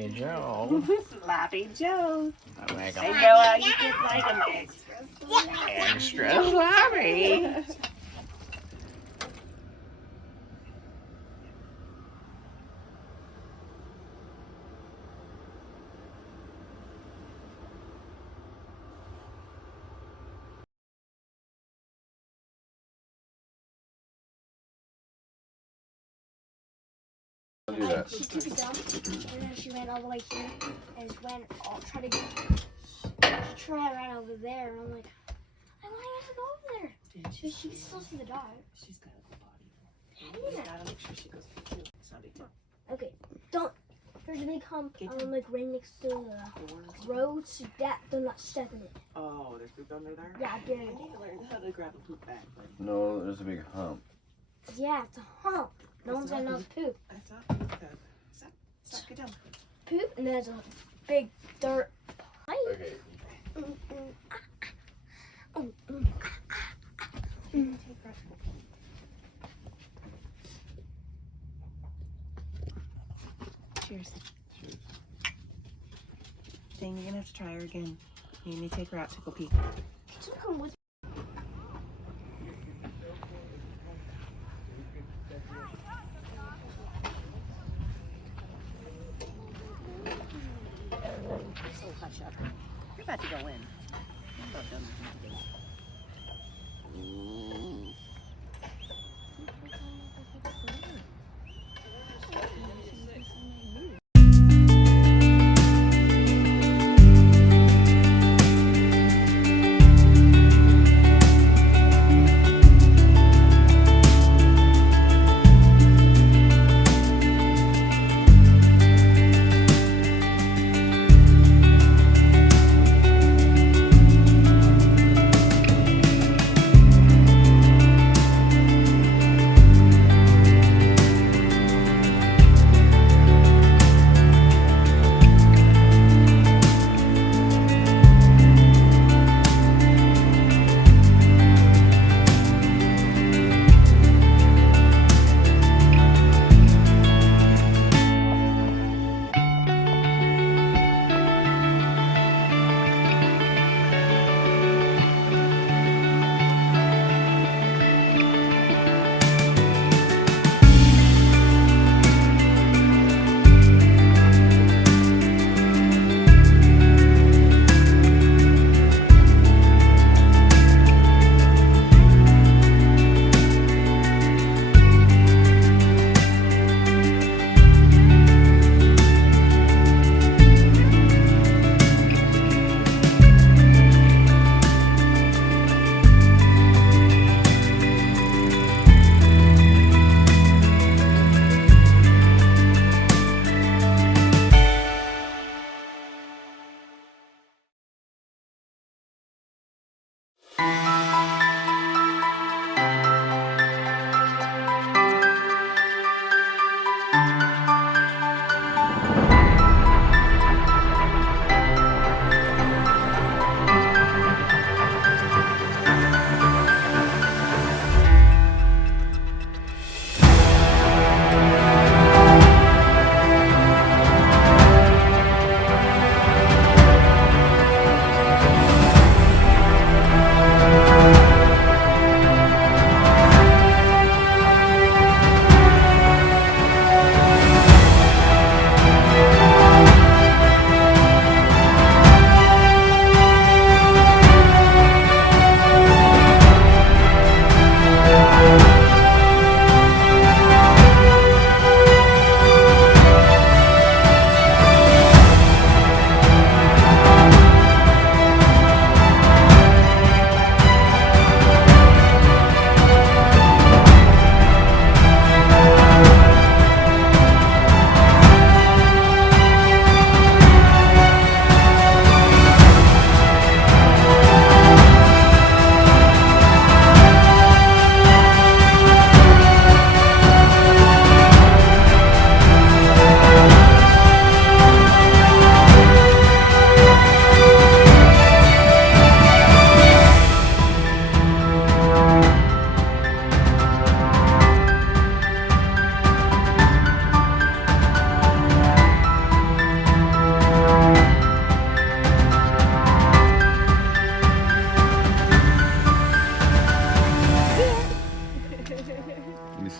Sloppy Joe. Sloppy Joes. I make They 'em know how you just like them extra. extra sloppy. Don't do that. She took a dump, and then she ran all the way here, and ran try to run over there, and I'm like, I want her to go over there. Did But she can still see the dog. She's got a good body. You gotta make sure she goes pee too. It's not a big deal. Okay, don't. There's a big hump, Get down. like right next to the road, so that do not step in it. Oh, there's poop under there? Yeah, there I it need is. to learn how to grab a poop bag. No, there's a big hump. Yeah, it's a hump. No one's got enough poop. That's not poop bag. Stop, get down. Poop, and there's a big dirt pipe. Okay. Cheers. Dang, you're gonna have to try her again. You need to take her out to go pee. She'll come with So hush up. You're about to go in. I'm about done with you.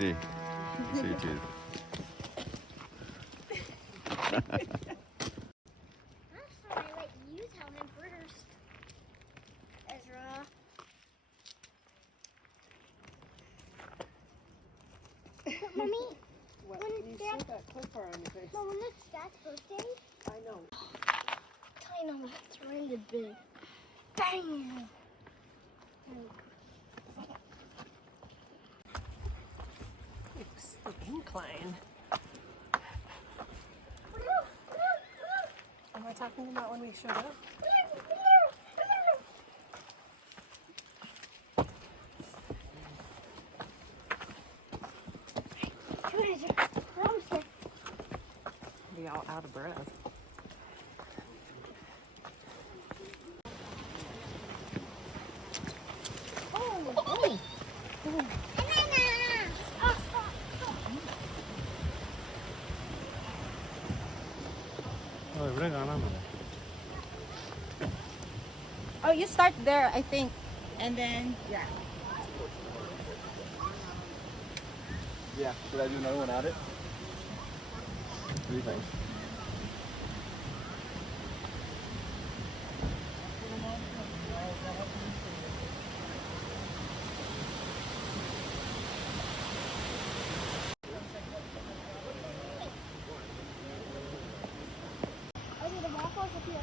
see. See your teeth. Last time I let you tell him first, Ezra. But Mommy, What? When You Dad- still got clip bar on your face. Mom, when it's Dad's birthday, I know. tell him it's rained big. Bang! Oops, the incline. Am I talking about when we showed up? Be all out of breath. Oh, you start there, I think, and then Yeah. Yeah. Should I do another one at it? What do you think? Okay, the waffles up here.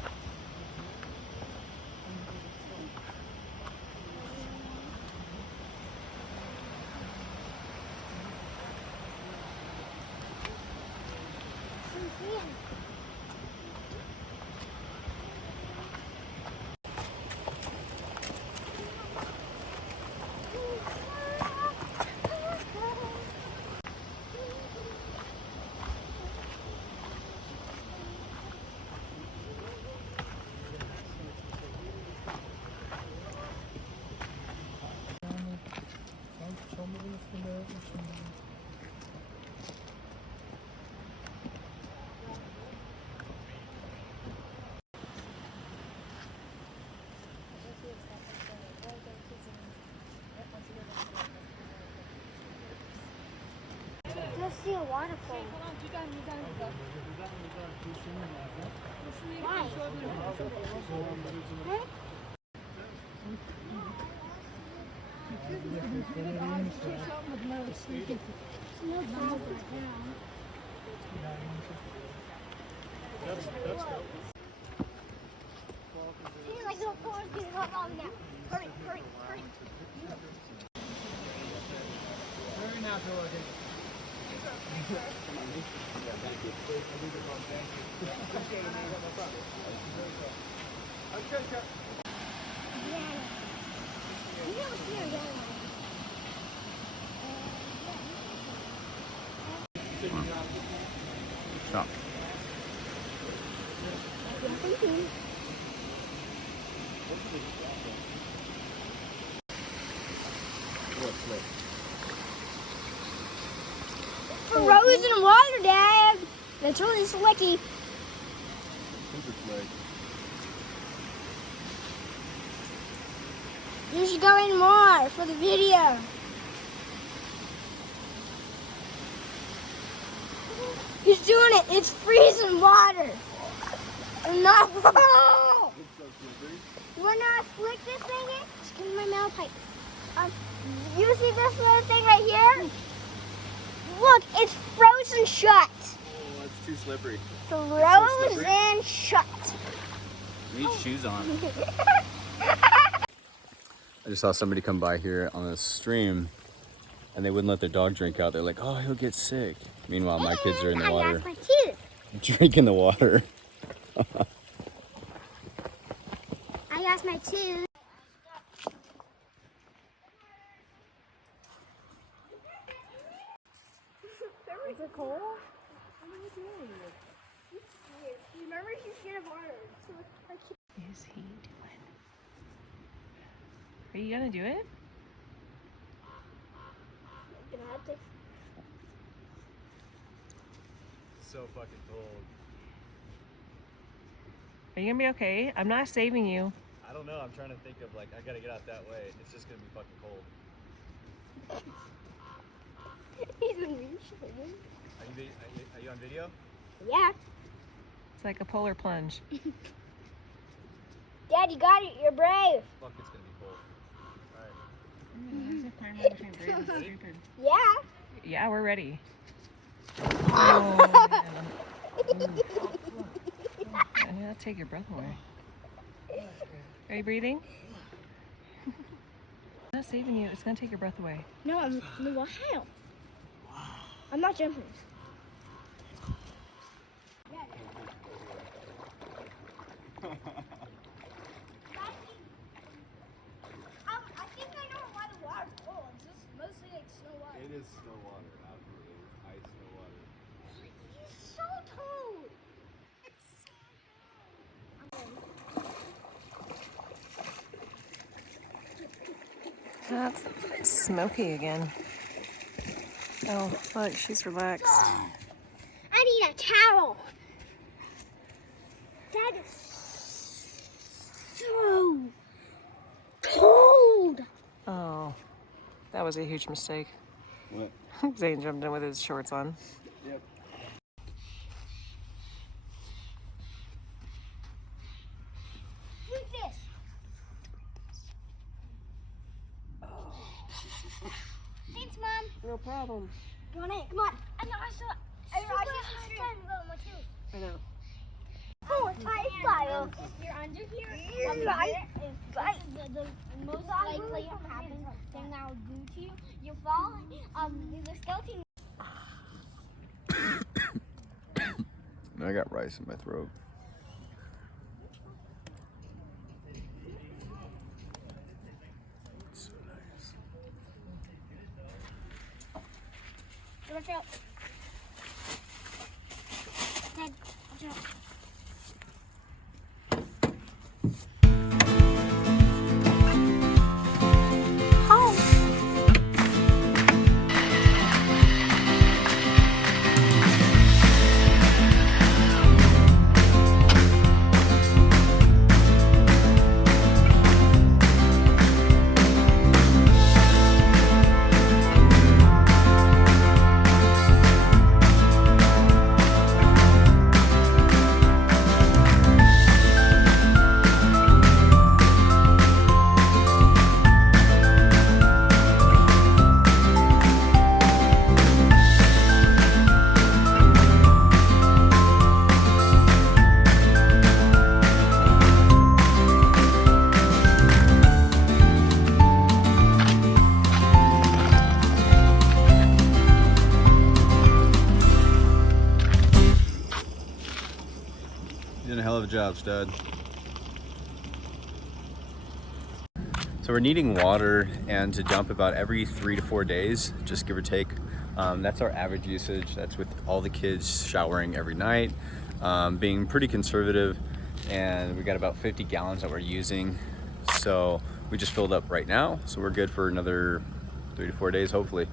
Let's see a waterfall. Why? Huh? No problem. Hey, like the floor is getting hot on now. Hurry, hurry, hurry. Yeah. You never see her yelling. Stop. Frozen water, Dad. That's really slicky. You should go in more for the video. He's doing it. It's freezing water. No. You want to flick this thing in? Just give me my mouth pipe. You see this little thing right here? Look, it's frozen shut. Oh, it's too slippery. Frozen shut. You need shoes on. I just saw somebody come by here on a stream and they wouldn't let their dog drink out. They're like, oh, he'll get sick. Meanwhile, my kids are in the I water lost my tooth. drinking the water. I lost my tooth. Is it cold? What are you doing? Remember, she's scared of water. Is he doing? Are you gonna do it? Gonna have to. So fucking cold. Are you gonna be okay? I'm not saving you. I don't know. I'm trying to think of like, I gotta get out that way. It's just gonna be fucking cold. He's in reach. Are you on video? Yeah. It's like a polar plunge. Dad, you got it. You're brave. Fuck, it's gonna be cold. Yeah. Yeah, we're ready. Oh, man. Yeah, that'll take your breath away. Are you breathing? It's not saving you. It's gonna take your breath away. No, I'm in the wild. I'm not jumping. I think I know why the water's cold. It's just mostly like snow water. It is snow water, absolutely. It's ice snow water. It's so cold. That's smoky again. Oh, look, she's relaxed. I need a towel. That is so cold. Oh, that was a huge mistake. What? Zane jumped in with his shorts on. Yep. Who's this? Thanks, Mom. No problem. You want it? Come on. I know. I saw my tooth. I know. Oh, it's my style. If you're under here, the most likely thing that will do to you, you fall. The skeleton. I got rice in my throat. It's so nice. Watch out. Dad, watch out. You're doing a hell of a job, stud. So we're needing water and to dump about every 3 to 4 days, just give or take. That's our average usage. That's with all the kids showering every night, being pretty conservative. And we got about 50 gallons that we're using. So we just filled up right now. So we're good for another 3 to 4 days, hopefully.